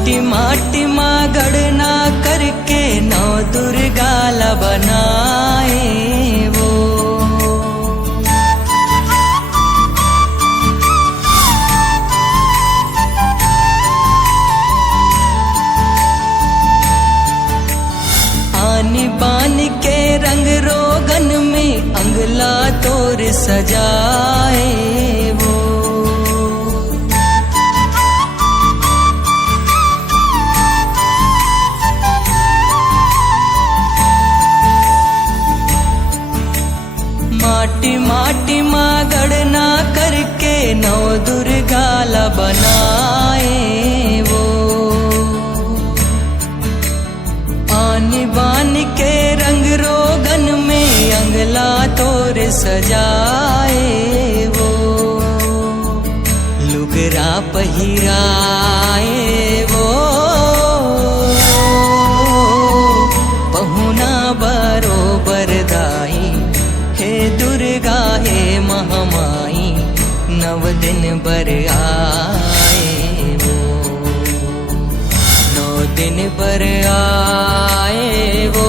माटी माटी माँ गणना करके नौ दुर्गा ला बनाए वो। आनी बानी के रंग रोगन में अंगला तोर सजाए वो। माटी माटी माँ गणना करके नौ दुर्गा ला बनाए वो। आनी बानी के रंग रोगन में अंगला तोर सजाए वो। लुगरा पहिराए वो, पहुना बरोबर दाई। हे दुर्गा हे महामाई नव दिन बर आए वो। नौ दिन बर आए वो,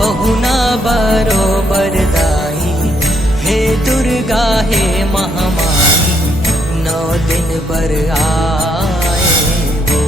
पहुना बरोबर दाई। हे दुर्गा हे महामाई नौ दिन बर आए वो।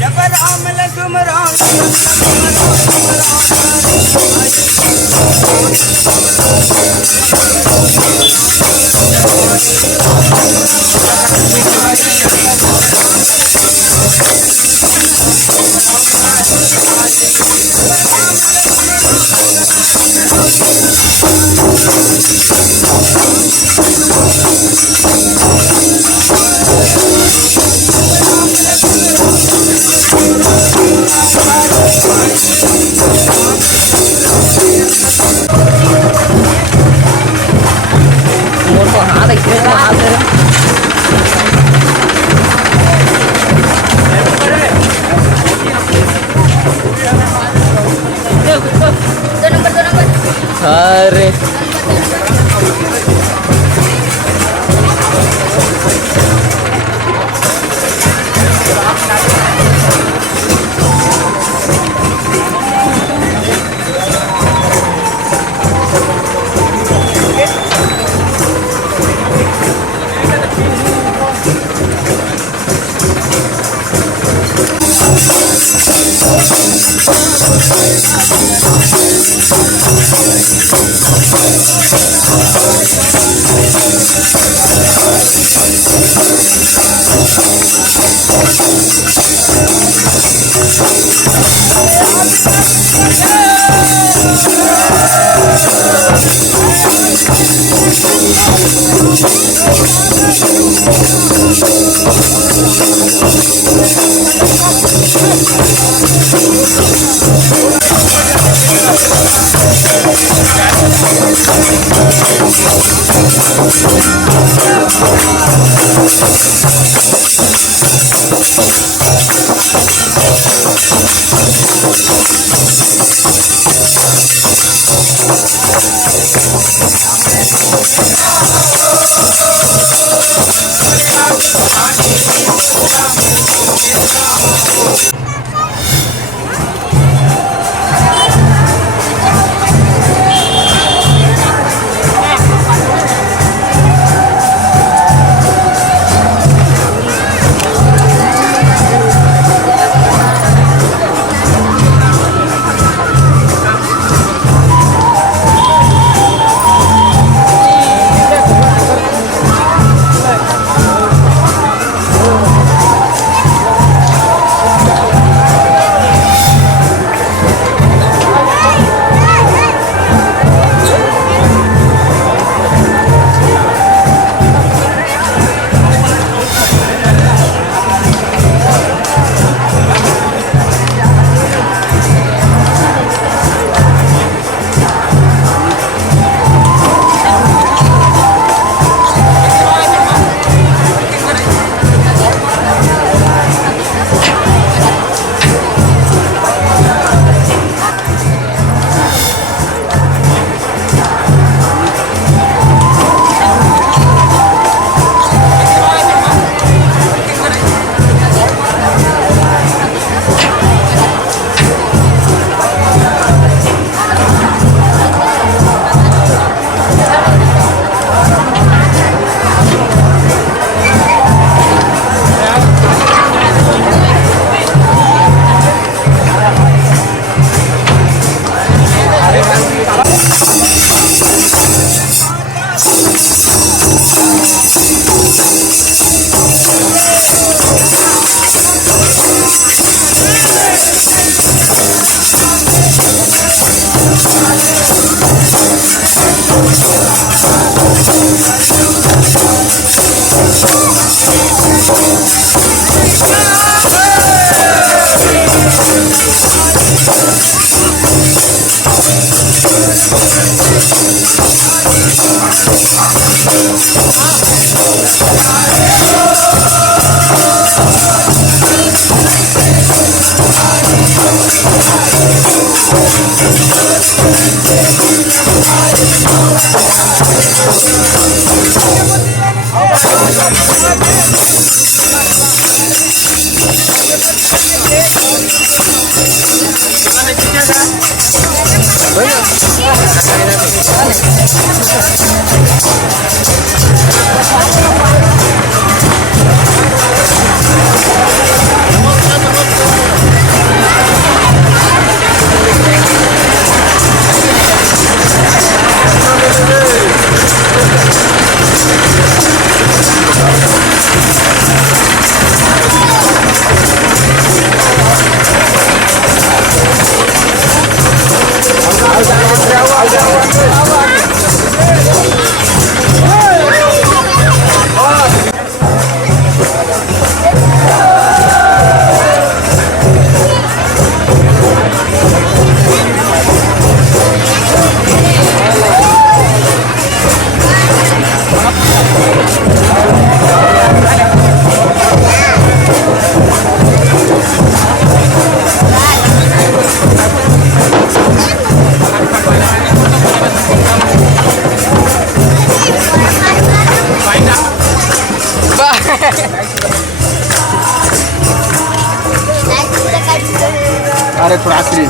जब Ram Lakshman Ram một con há thì kia con há thế अरे Gracias. अरे थोड़ा आखिरी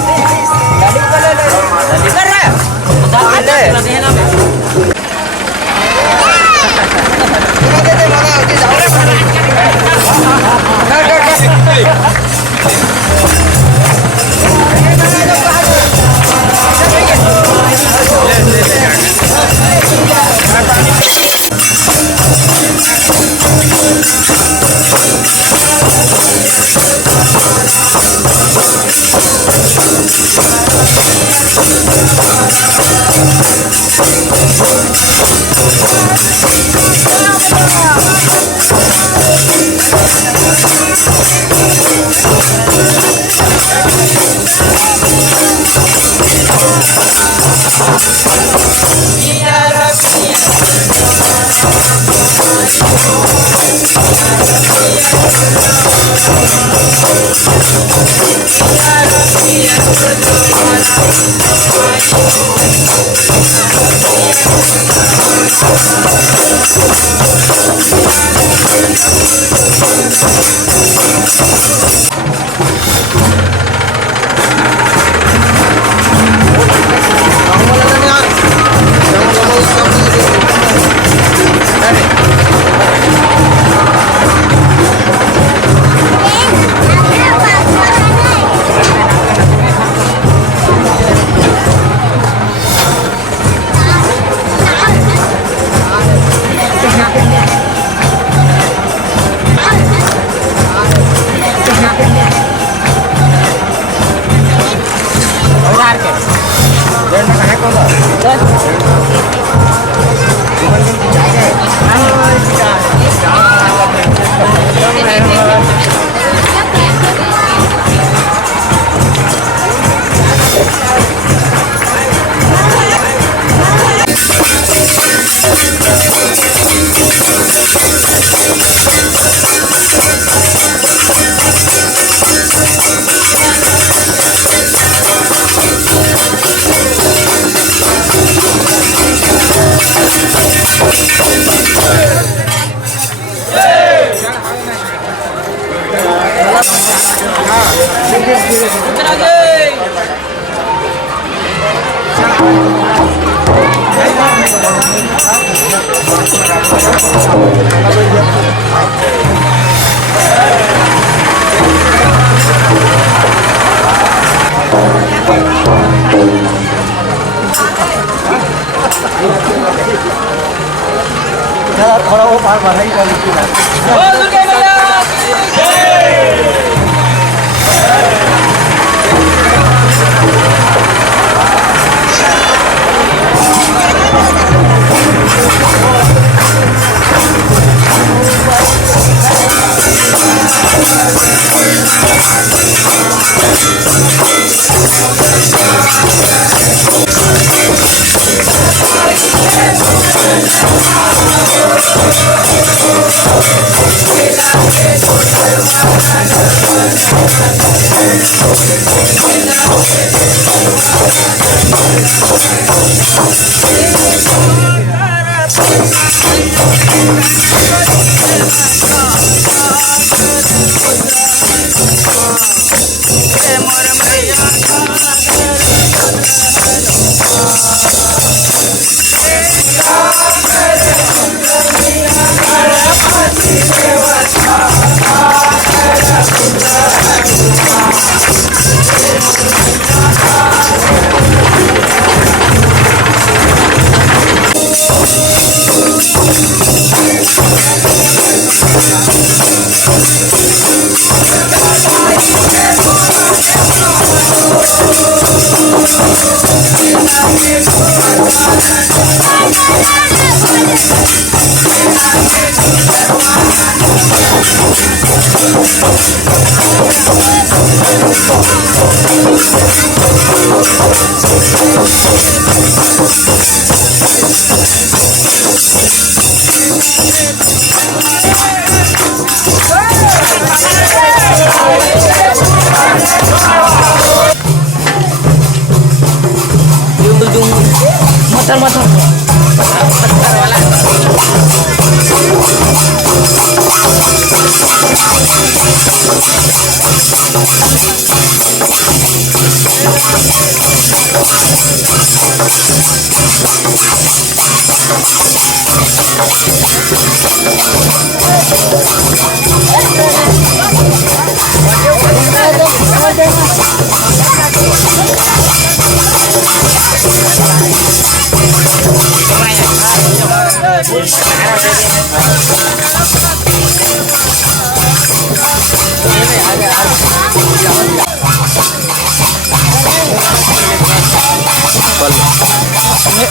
थोड़ा वो बार बार ही कर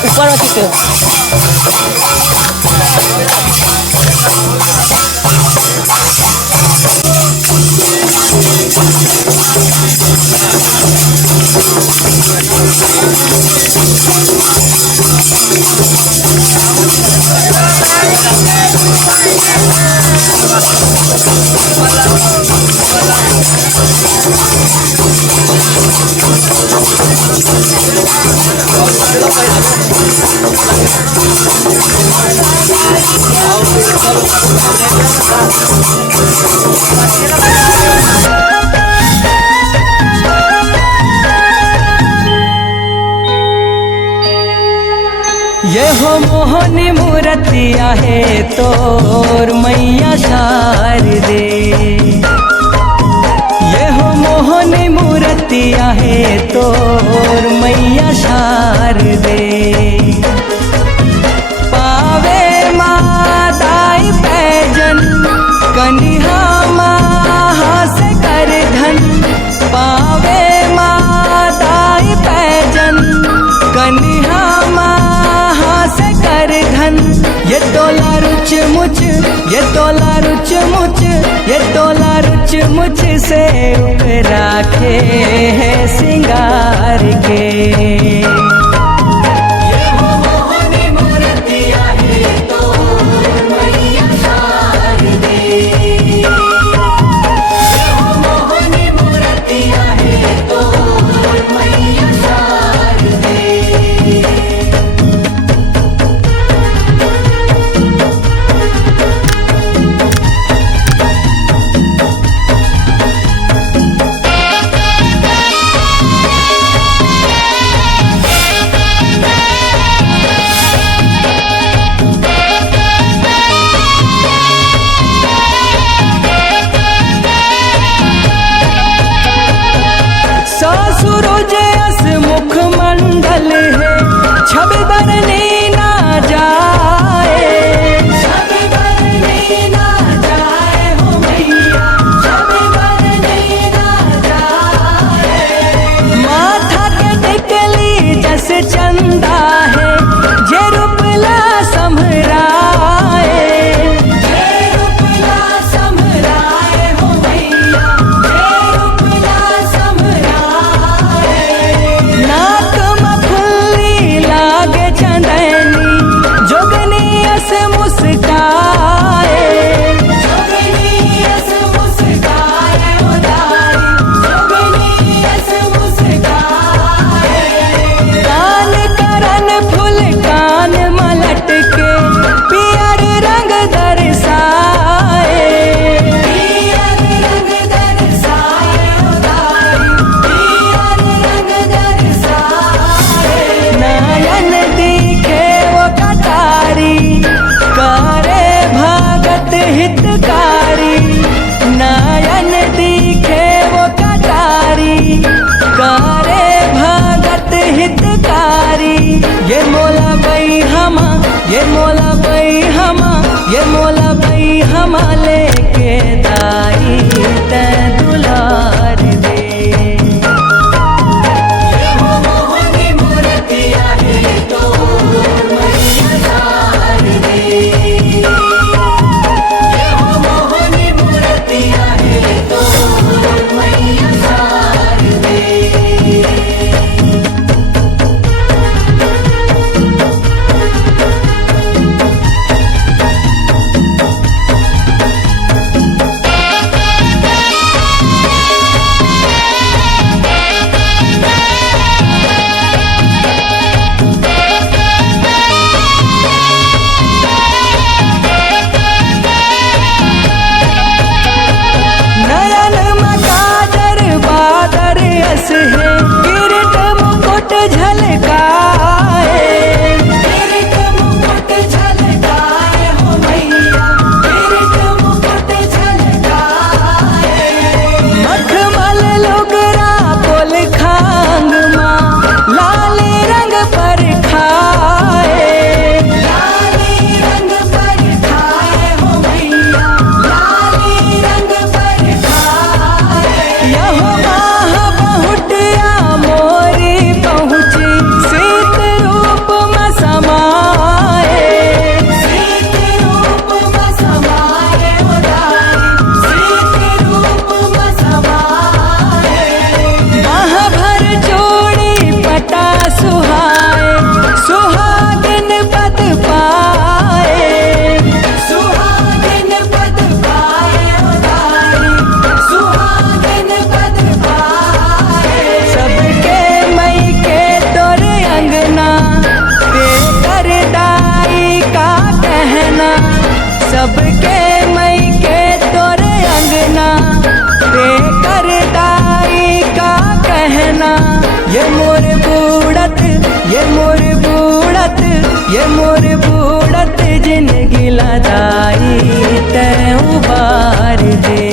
ऊपर रखी थे ये हो मोहनी मूर्तिया है तोर मैया शारदे, ये हो मोहनी मूर्तिया है तोर मैया शारदे। पावे मादाई पैजन कन्हा महास कर धन, पावे मादाई पैजन कन्हा से कर धन। ये तोला रुच मुच, ये तोला रुच मुच, ये तोला रुच मुच से राखे है सिंगार के। मुखमंडल है छवि बरनी ना जाए, छवि बरनी ना जाए हो मैया, छवि बरनी ना जाए। माथा के टिकली जस चंदा है जे रूपला संभराए, जे रूपला संभराए हो मैया, जे रूपला संभराए। नाक में फुल्ली लागे चंदन ये मोर बूढ़त ये मोर बूढ़त ये मोर बूढ़त जिंदगी लदाई तै उबार दे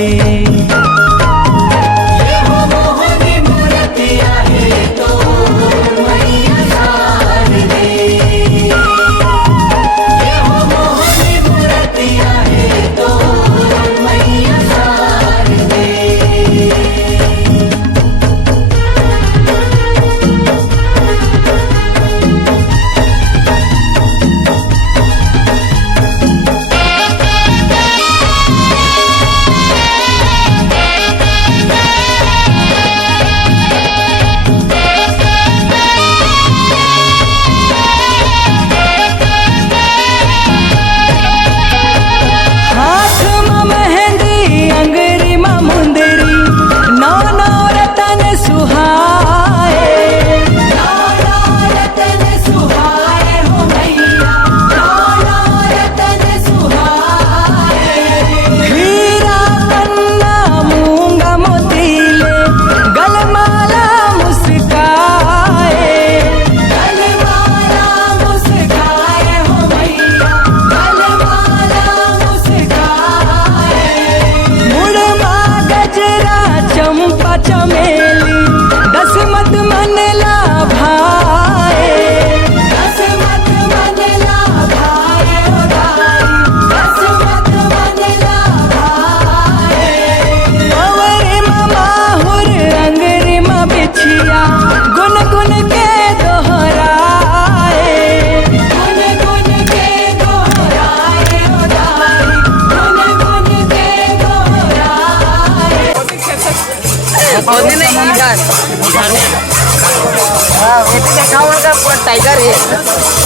पूरा टाइगर है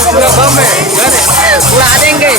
पूरा बम है उड़ा देंगे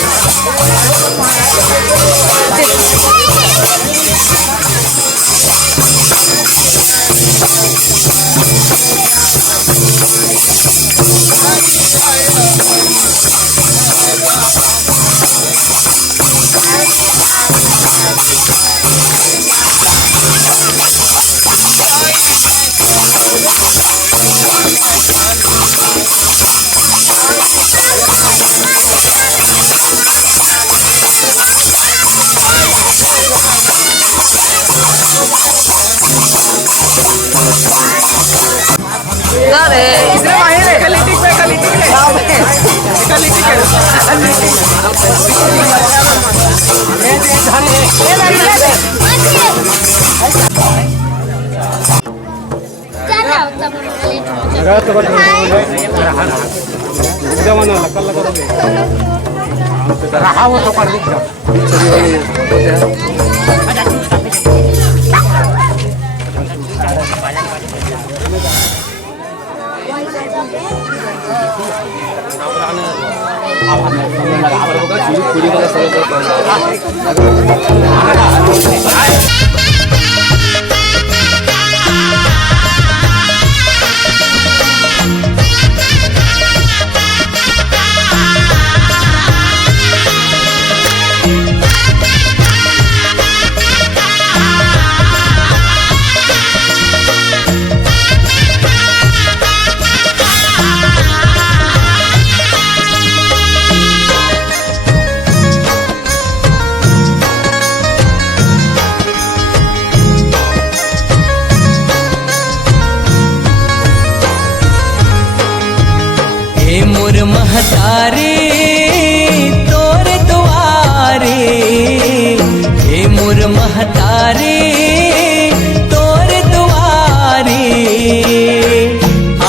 महतारे तोर दुआरे हे मोर महतारे तोर दुआरे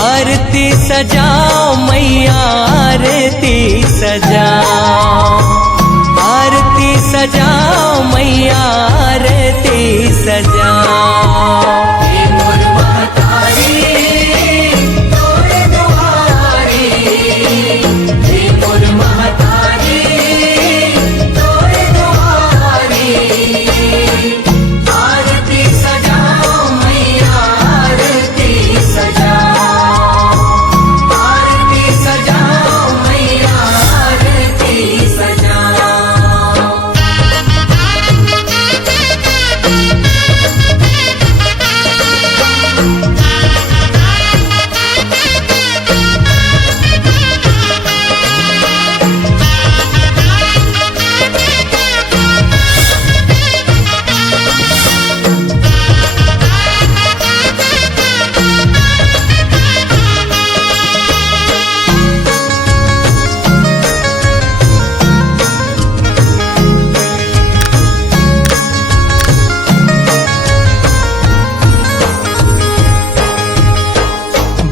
आरती सजाओ मैया आरती सजाओ आरती सजाओ मैया आरती सजाओ मोर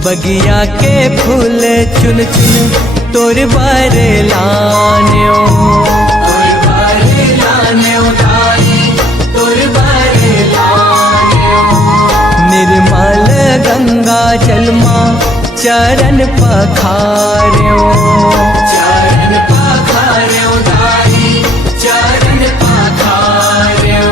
बगिया के फूल चुन चुन तोर बार लान्यो, तोर बार लान्यो दाई, तोर बार लान्यो। निर्मल गंगा जलमा चरण पखार्यो, चरण पखार्यो दाई, चरण पखार्यो।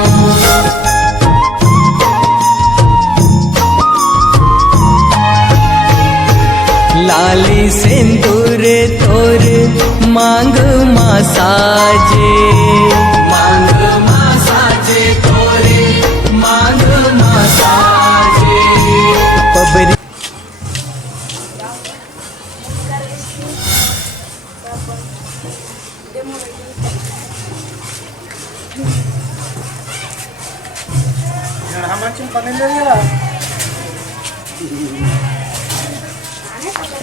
लाली सिंदूर तोर मांग मासाजे, मांग मासाजे तोरे मांग मासाजे। पबरी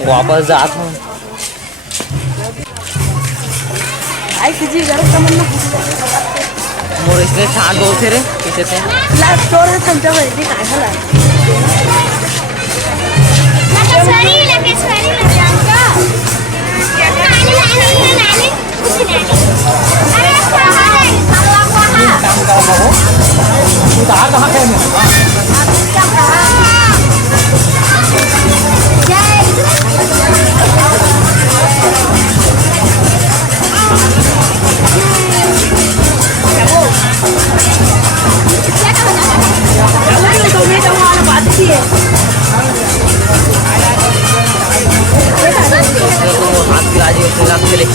वापस जात हूँ। मोर इसलिए ठान बोल थे रे पीछे से हाथ गिरा दिए उसने लाभ चले।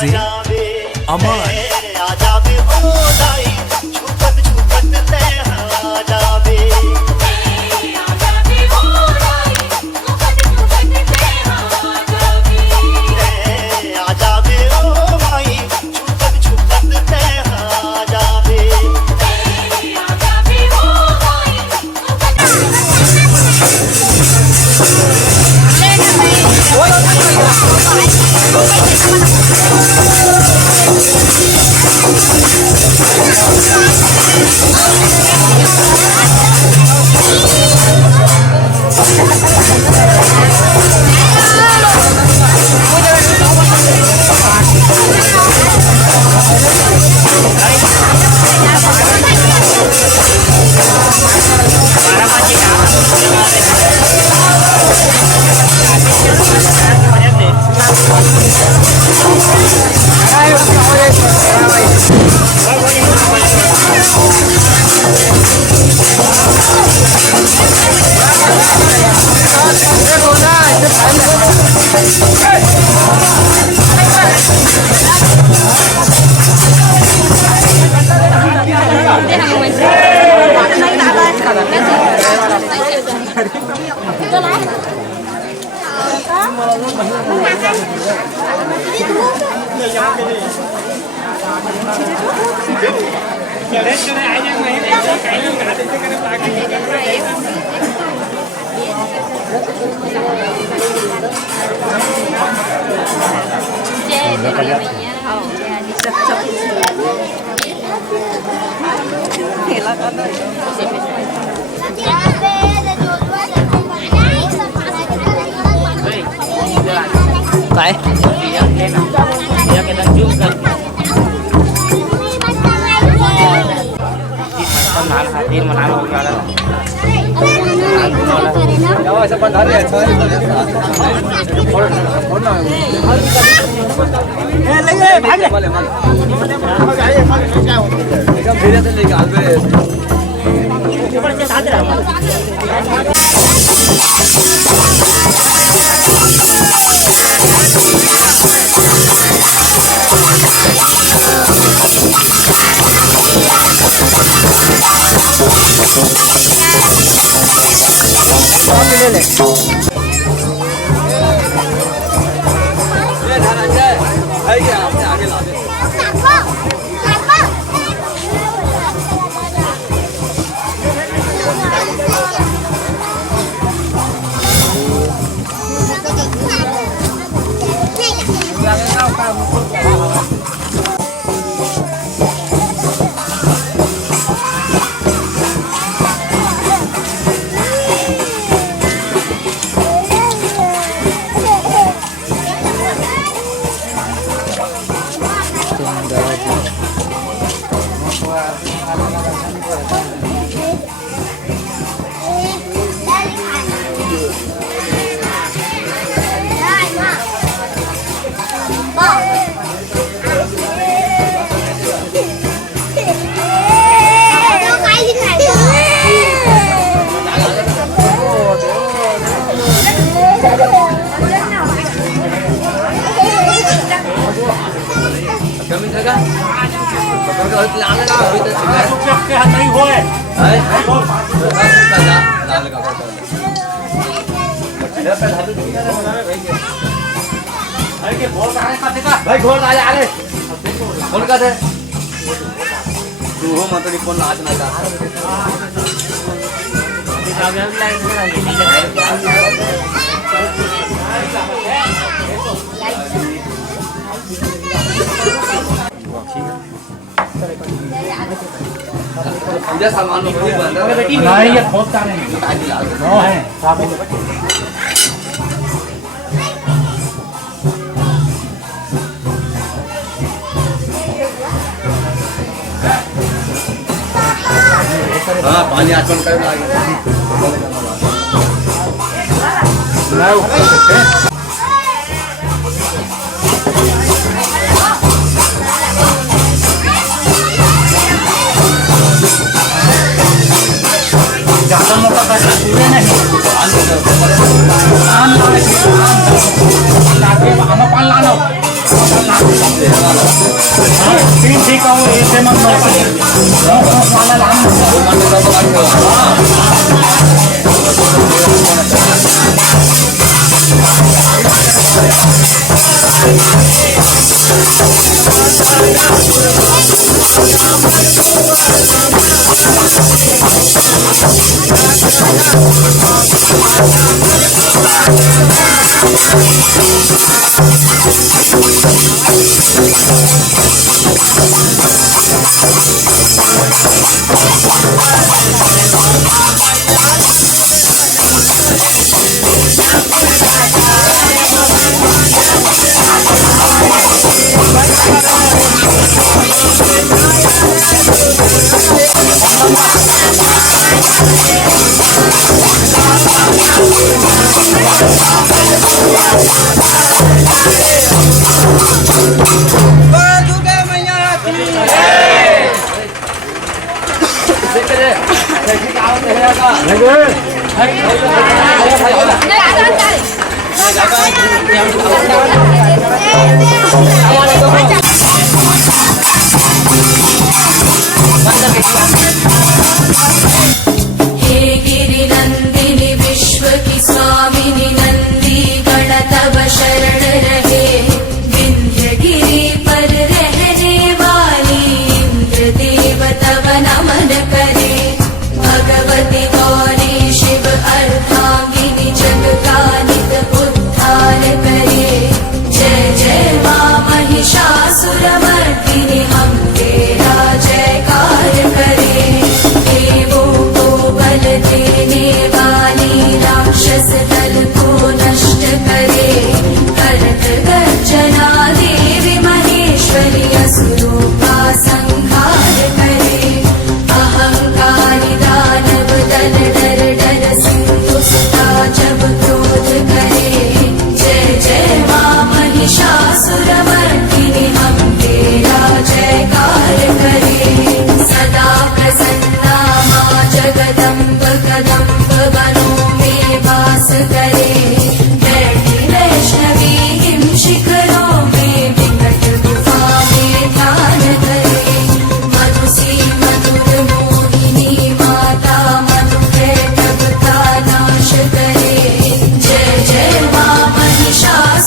डीजे अमन काय भाई घोड़ आ जा रे फोन कर दे तू हो मत नहीं फोन आज ना जा पूजा सामान में कोई बंद है बेटी नहीं ये खोदता नहीं नो है साहब हाँ पानी आचमन कर ज़्यादा मोटा पैसा पूरे नहीं आम पान लानो तीन ठीक आहे येते मग मला लहान दुर्गा मैया हे गिरिनंदिनी विश्व की स्वामिनी नंदी गण तब शरण रहे विंध्यगिरि पर रहने वाली इंद्र देव तब नमन करे भगवती गौरी शिव अर्धांगिनी जग का नित उद्धार करे जय जय मां महिषासुरमर्दिनी हम तेरा जयकार करे देवों को बल देने वाली राक्षस दल को नष्ट करे करत गर्जना देवी महेश्वरी असुरों का संहार करे अहंकारी दानव दल डर डर सिंधु सुता जब क्रोध करे जय जय मां महिषासुरमर्दिनी हम तेरा जयकार करे सदा प्रसन्ना मां जगदम्ब कदम्ब वनों में वास करे बैठी वैष्णवी हिम शिखरों में विकट गुफा में ध्यान करे मधुसी मधुर मोहिनी माता मधु कैटभ का नाश करे जय जय मां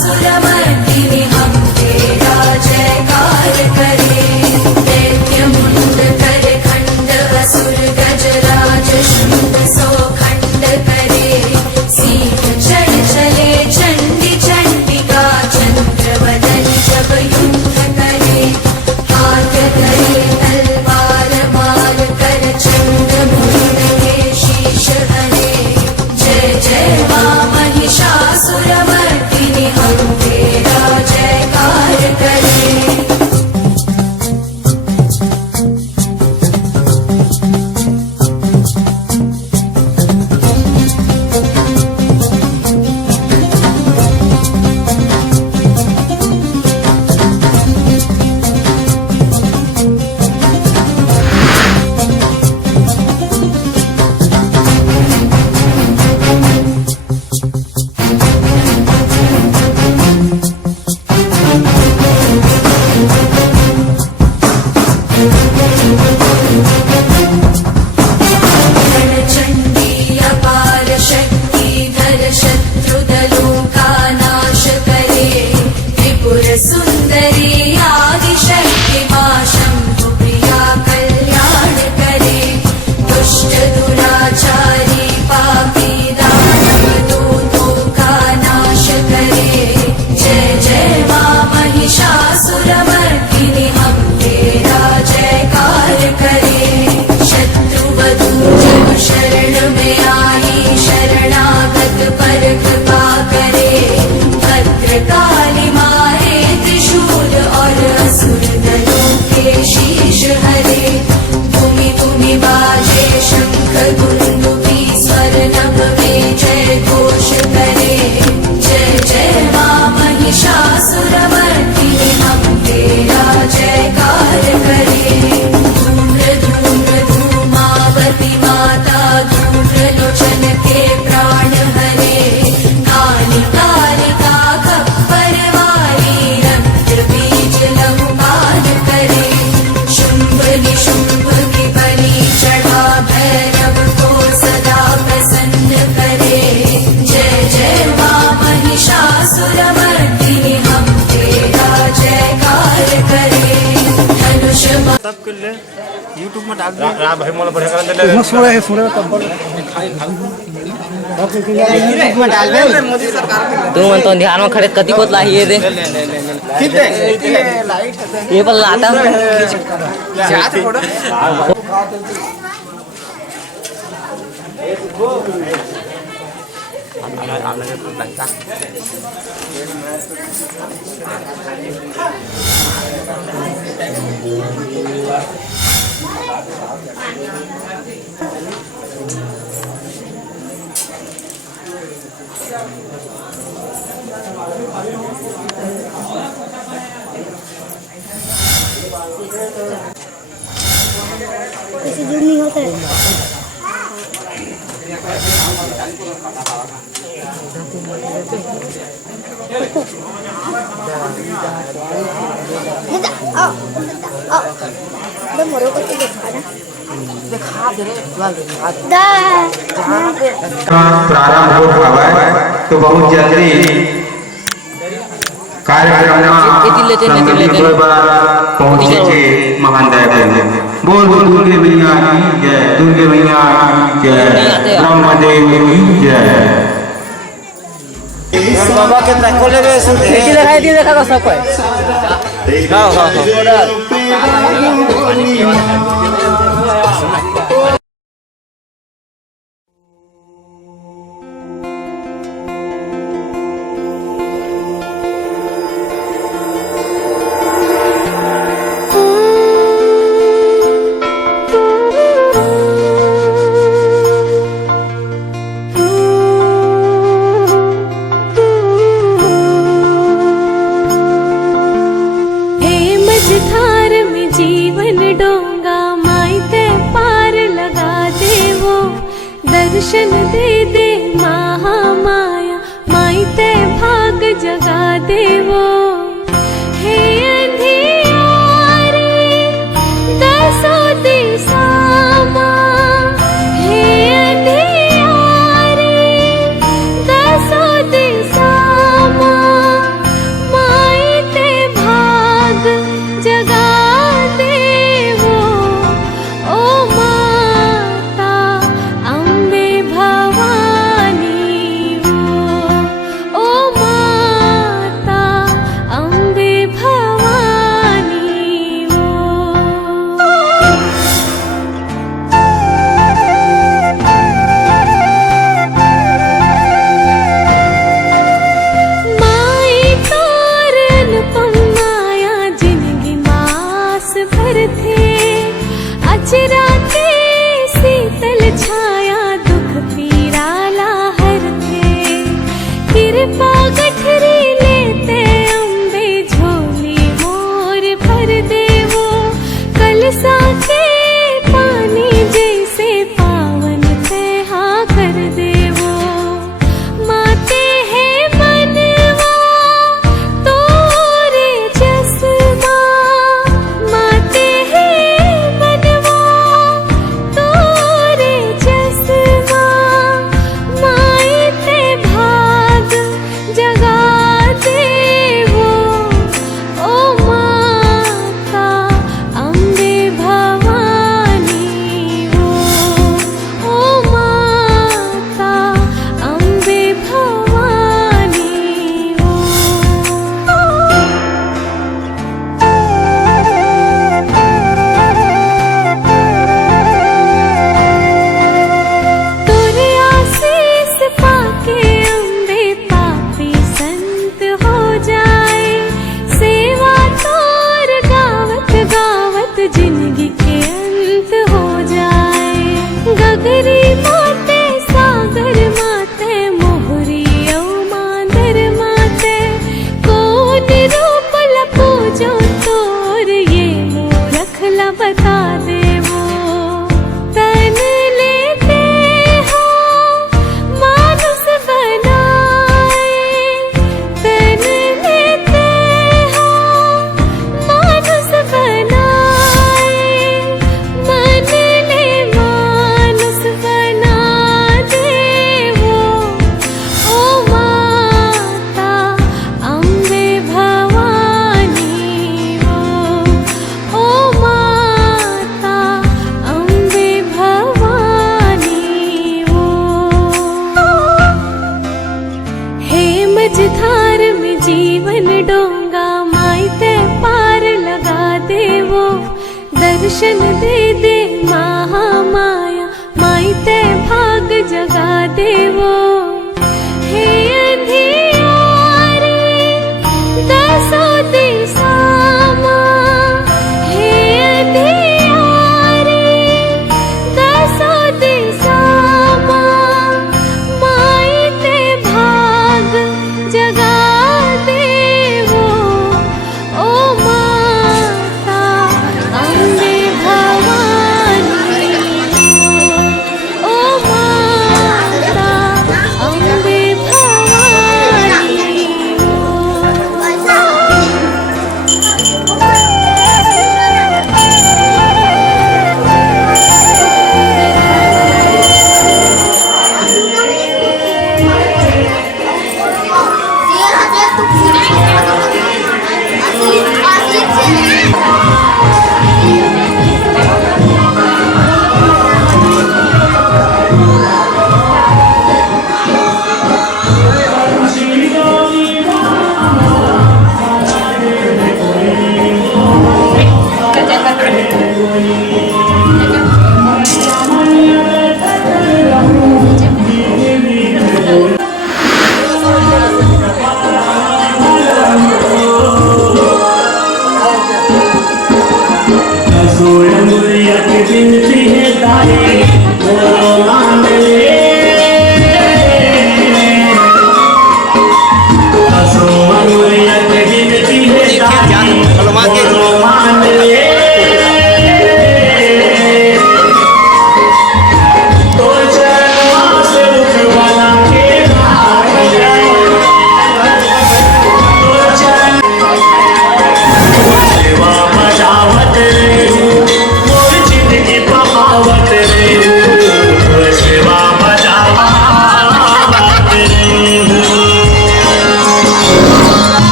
महिषासुरमर्दिनी हम तेरा जयकार करे दैत्य मुंड कर खंड असुर गजराज शुंड सो खंड करे सीत चढ़ चले चंडी चंडिका चंद्र बदन जब युद्ध करे हाथ धरे तलवार मार कर चंड मुंड के शीश हरे जय जय मां महिषासुरमर्दिनी हम तेरा जयकार करे चंडी अपार शक्ति धर शत्रुदलों का नाश करे त्रिपुर सुंदरी आदि शक्ति मां शंभु प्रिया कल्याण करे दुष्ट दुराचारी पापी दानव दूतों का नाश करे जय जय मां महिषासुरमर्दिनी हम तेरा जयकार करे शत्रु वधू जब शरण में आई शरणागत पर कृपा करे भद्रकाली मारे त्रिशूल और असुर दलों के शीश हरे भूमि भूमि बाजे शंख दुंदुभी स्वर नभ में जय घोष करे जय जय मां महिषासुरमर्दिनी हम तेरा जयकार करे धूम्र धूम्र धूमावती माता धूम्र लोचन के प्राण हरे काली कालिका खप्पर वाली रक्त बीज सब कर ले यूट्यूब में डाल दे रा भाई मोला बढ़िया कर दे सुने तब मोदी सरकार तू मन तो ध्यान में खड़े कति कोत लाही रे ये पर लाता जात थोड़ा ऐसे जूम नहीं होता है। मोरो को तो दिखा दे प्रारंभ हो रहा है तो बहुत जल्दी कार्यक्रम पहुंचे महान दयाल बोल बोल दुर्गे मैया की जय दुर्गे मैया की जय ब्रह्मदेव की जय बाबा के तको लेवे देखी दिखाई दी देखा सब कोई धार में जीवन डोंगा मायते पार लगा दे वो दर्शन दे दे महामाया मायते भाग जगा दे वो हे अंधियारे दसों दिशा माँ हे अंधियारे दसों दिशा माँ मायते भाग जगा दे वो ओ माता अम्बे भवानी वो ओ माता दर्शन दे दे महामाया माईते भाग जगा देवो हे अंधियारे दसो दिशामा हे अंधियारे दसो दिशामा माईते भाग जगा देवो ओ माता अम्बे भवानी ओ माता अम्बे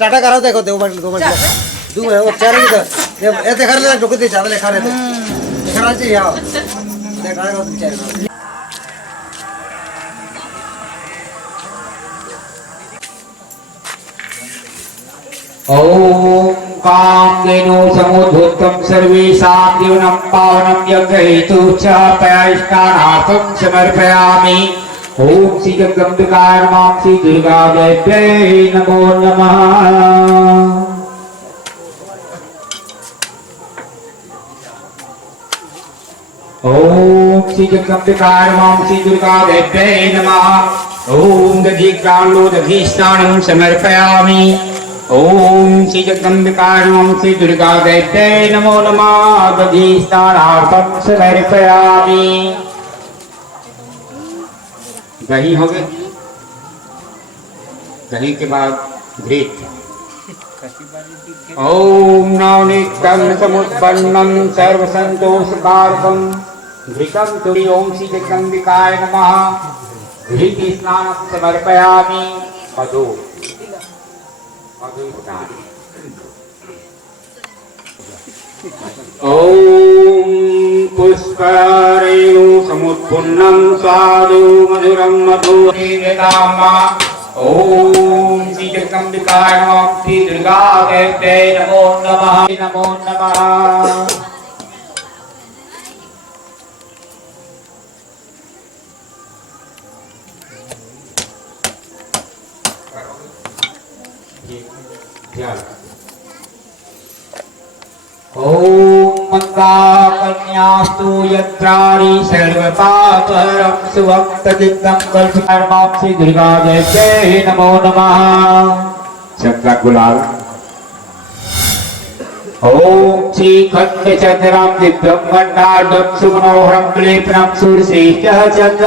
टाटा करा देखो दो मिनट दो है वो चार मिनट ये देखा ले डुक दे चावल खा रहे थे देखा चाहिए आओ देखा को चार ओम कामधेनु समुद्धूतम सर्वेषां जीवनं पावनं यज्ञहेतु च पयाष्टानार्थं समर्पयामि। ओम श्री जगदम्बिकाय नमः। श्री दुर्गा देव्यै नमो नमः। ओम श्री जगदम्बिकाय नमः। श्री दुर्गा देव्यै नमः। ओम दधिक्रांडो दधिस्नानं समर्पयामि। ओम श्री जगदम्बिकाय नमः। श्री दुर्गा देव्यै नमो नमः। दधिस्नानार्थं समर्पयामि। दही हो गए, दही के बाद घृत। ओम नवनीतं समुत्पन्नं सर्वसंतोषकारकं घृतं तुरी। ओम श्री जगदम्बिकाय नमः। घृत स्नानं समर्पयामि। मधु ओम पुष्परेणु समुत्पन्नं साधु मधुरं मधुरेदामा। ओम श्री जगदम्बिकाय नमः। श्री दुर्गा देव्यै नमो नमः। नमो नमः। ओम मंदाक कन्यास्तु यत्राणि सर्वपापहरं सुभक्तचित्तं कल्पकर्मां श्री दुर्गा जय नमो नमः। चक्र गुलाल ओम श्री खंड चंद्रम दिव्यम गंडाढ्यम सुमनोहरम क्लेपनम सूर्येश्च चंद्र